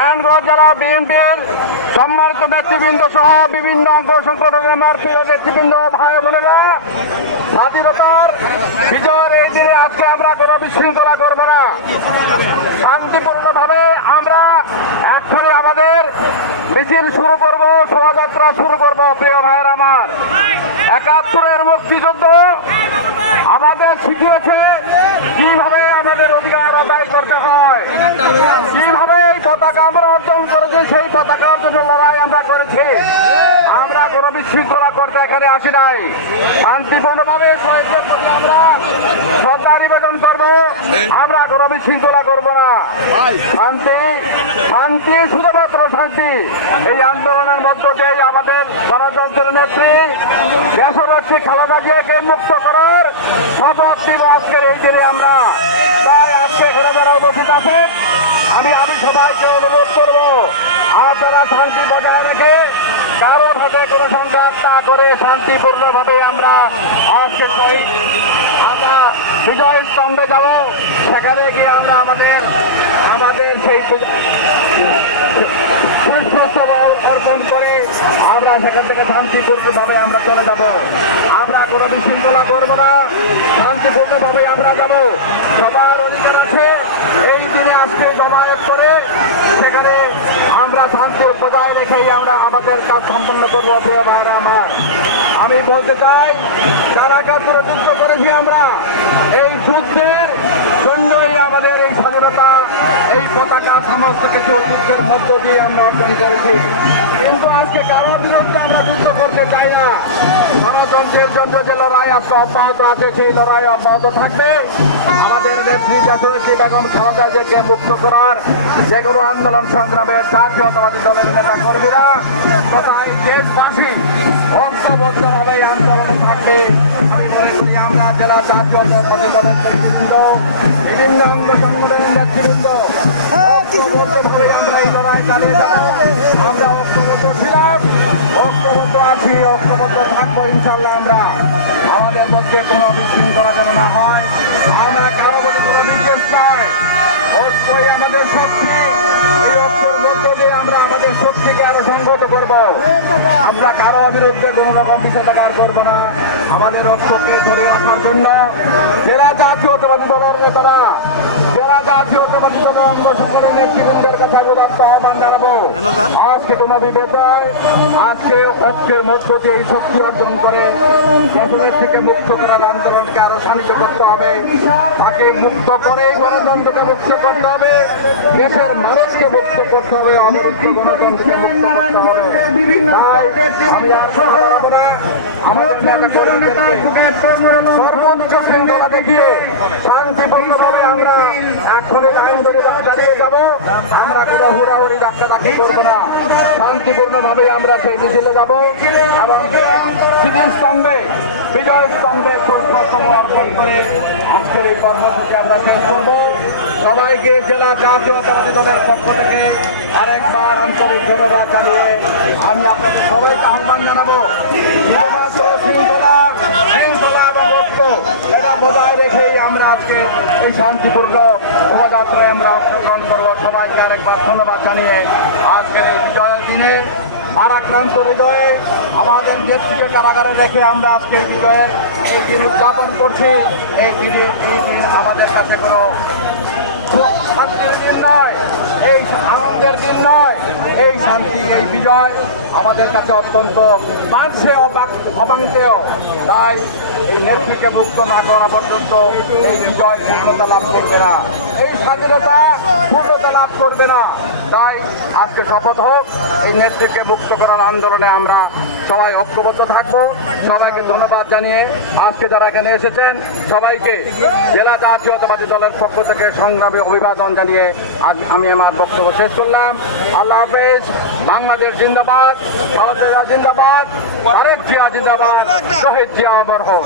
নারায়ণগঞ্জ জেলা বিএনপির সম্মানিত নেতৃবৃন্দ সহ বিভিন্ন অঙ্গ সংগঠনের আমার প্রিয় নেতৃবৃন্দ ভাই বোনেরা, স্বাধীনতার বিজয়ের এই দিনে আজকে আমরা কোনো বিশৃঙ্খলা করব না। শান্তিপূর্ণভাবে আমরা এক্ষুনি আমাদের মিছিল শুরু করব, শোভাযাত্রা শুরু করব। প্রিয় ভাইয়ের আমার, ৭১-এর মুক্তিযুদ্ধ আমাদের শিখিয়েছে কিভাবে আমাদের অধিকার আদায় করতে হয়, কিভাবে এই পতাকা আমরা অর্জন করেছি, সেই পতাকা অর্জনের লড়াই আমরা করেছি। আমরা কোনো বিশৃঙ্খলা করতে এখানে আসি নাই। শান্তিপূর্ণভাবে শহীদদের প্রতি আমরা শ্রদ্ধা নিবেদন করব। আমরা কোনো বিশৃঙ্খলা করব না। শান্তি, শান্তি, শুধুমাত্র শান্তি। এই আন্দোলনের মধ্য দিয়ে আমাদের গণতন্ত্রের নেত্রী দেশনেত্রী খালেদা জিয়াকে মুক্ত করার শপথ দিব আজকের এই দিনে আমরা। তাই আজকে এখানে যারা উপস্থিত আছেন, আমি সবাইকে অনুরোধ করব, আপনারা শান্তি বজায় রেখে কারোর হাতে কোনো সংঘাত না করে শান্তিপূর্ণভাবে আমরা আজকে আমরা বিজয় স্তম্ভে যাব। সেখানে গিয়ে আমরা আমাদের সেই পুষ্পস্তবক অর্পণ করে আমরা সেখান থেকে শান্তিপূর্ণভাবে আমরা চলে যাব। আমরা কোনো বিশৃঙ্খলা করবো না, শান্তিপূর্ণভাবে আমরা যাব। সবার অধিকার আছে এই দিনে আজকে জমায়েত করে সেখানে আমরা শান্তি বজায় রেখেই আমরা আমাদের কাজ সম্পন্ন করবো। প্রিয় ভাইরা আমার, আমি বলতে চাই, যারা কাজে যুদ্ধ করেছি আমরা, এই যুদ্ধের জন্যই আমাদের এই স্বাধীনতা, এই পতাকা, সমস্ত কিছু যুদ্ধের মধ্য দিয়ে আমরা অর্জন করেছি। কিন্তু আজকে কারো বিরুদ্ধে আমরা যুদ্ধ করতে চাই না। গণতন্ত্রের জন্য যে লড়াই আজকে অব্যাহত আছে, সেই লড়াই অব্যাহত থাকবে। আমাদের নেত্রী দেশনেত্রী বেগম খালেদা জিয়াকে মুক্ত করার যে কোনো আন্দোলন সংগ্রামের জাতীয়তাবাদী দলের নেতা কর্মীরা তথা এই দেশবাসী ঐক্যবদ্ধভাবে আন্দোলন থাকবে। আমি মনে করি আমরা জেলা জাতীয়তাবাদী দলের নেতৃবৃন্দ, বিভিন্ন অঙ্গ সংগঠনের নেতৃবৃন্দ ঐক্যবদ্ধভাবে আমরা এই লড়াই চালিয়ে যাব। আমরা ঐক্যবদ্ধ ছিলাম, ঐক্যবদ্ধ আছি, ঐক্যবদ্ধ থাকবো ইনশাল্লাহ। আমরা আমাদের মধ্যে কোনো বিশৃঙ্খলা যেন না হয়, আমরা কারো মধ্যে কোনো বিদ্বেষ নয়। ঐক্যই আমাদের শক্তি। এই ঐক্যের মধ্য দিয়ে আমরা আমাদের শক্তিকে আরো সংহত করব। আমরা কারো বিরুদ্ধে কোনো রকম বিষেধাজ্ঞা করবো না। আমাদের ঐক্যকে ধরে রাখার জন্য জেলা জাতীয়তাবাদী দলের নেতারা, জেলা জাতীয়তাবাদী দলের অঙ্গ সকলের নেতৃবৃন্দের কাছে উদাত্ত আহ্বান জানাবো। আজকে কোনো বিভেদ নয়, আজকে ঐক্যের মধ্য দিয়ে এই শক্তি অর্জন করে দেশের থেকে মুক্ত করার আন্দোলনকে আরো শানিত করতে হবে। তাকে মুক্ত করে গণতন্ত্রকে মুক্ত করতে হবে, দেশের মানুষকে মুক্ত করতে হবে, অবরুদ্ধ গণতন্ত্রকে মুক্ত করতে হবে। তাই আমি আর কথা বাড়াবো না। আমাদের নেতা কর্মীদেরকে সর্বোচ্চ শৃঙ্খলা দেখিয়ে শান্তিপূর্ণভাবে আমরা এখনই লাইন ধরে চালিয়ে যাব। আমরা কোনো হুড়াহুড়ি ডাক্তারাকি করবো না। শান্তিপূর্ণভাবে আমরা সেই মিছিলে যাব এবং স্মৃতিস্তম্ভে, বিজয় স্তম্ভে পুষ্পস্তম্ভ অর্পণ করে আজকের এই কর্মসূচি আমরা শেষ করবো। সবাইকে জেলা জাতীয়তাবাদী দলের পক্ষ থেকে আরেকবার আন্তরিক ধন্যবাদ জানিয়ে আমি আপনাদের সবাইকে আহ্বান জানাবো, শুধুমাত্র শৃঙ্খলা এবং ঐক্য এটা বজায় রেখেই আমরা আজকে এই শান্তিপূর্ণ শোভাযাত্রায় আমরা অংশগ্রহণ করবো। সবাইকে আরেকবার ধন্যবাদ জানিয়ে আজকের এই বিজয়ের দিনে ভারাক্রান্ত হৃদয়ে আমাদের নেত্রীকে কারাগারে রেখে আমরা আজকের বিজয়ের এই দিন উদযাপন করছি। এই দিন আমাদের কাছে কোনো শান্তির দিন নয়, এই আনন্দের দিন নয়। এই শান্তি, এই বিজয় আমাদের কাছে অত্যন্ত বাঞ্ছে অবাঞ্ছেয়। তাই এই নেত্রীকে মুক্ত না করা পর্যন্ত এই বিজয় পূর্ণতা লাভ করবে না, এই স্বাধীনতা পূর্ণতা লাভ করবে না। তাই আজকে শপথ হোক, এই নেত্রীকে মুক্ত করার আন্দোলনে আমরা সবাই ঐক্যবদ্ধ থাকবো। সবাইকে ধন্যবাদ জানিয়ে আজকে যারা এখানে এসেছেন সবাইকে জেলা জাতীয়তাবাদী দলের পক্ষ থেকে সংগ্রামী অভিবাদন জানিয়ে আজ আমি আমার বক্তব্য শেষ করলাম। আল্লাহ হাফেজ। বাংলাদেশ জিন্দাবাদ, খালেদা জিয়া জিন্দাবাদ, তারেক জিয়া জিন্দাবাদ, শহীদ জিয়া অমর হোক।